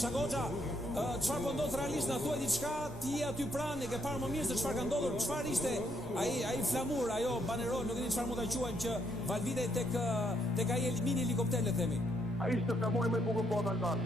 Basha Goxha, çfarë po ndodh realisht, na thuaj diçka, ti je aty pranë, ke parë më mirë se çfarë ka ndodhur, çfarë ishte ai flamur, ajo banerol, nuk e di çfarë mund ta quajmë, që valvitej tek ai mini helikopter, le themi. Ai ishte flamuri më i bukur botën tonë.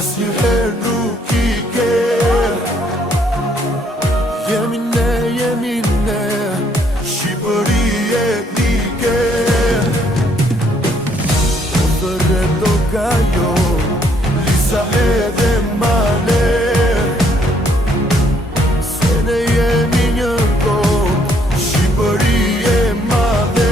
Asnjëherë nuk i ke. Jemi ne, Shqipëri etnike. Po të rredo gajo, Lisa edhe Mane. Se ne jemi një kohë, Shqipëri e madhe.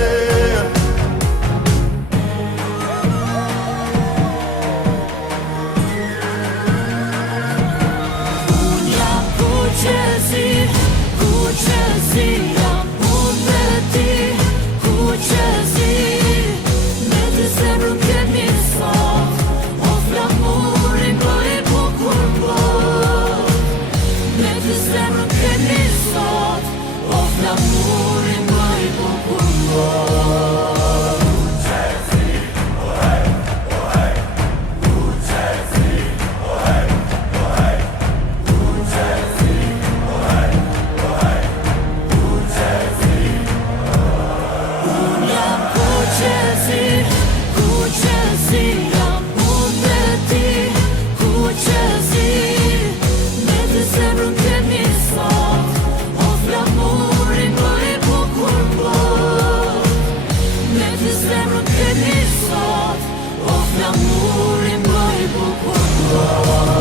L'amour est moi et beaucoup.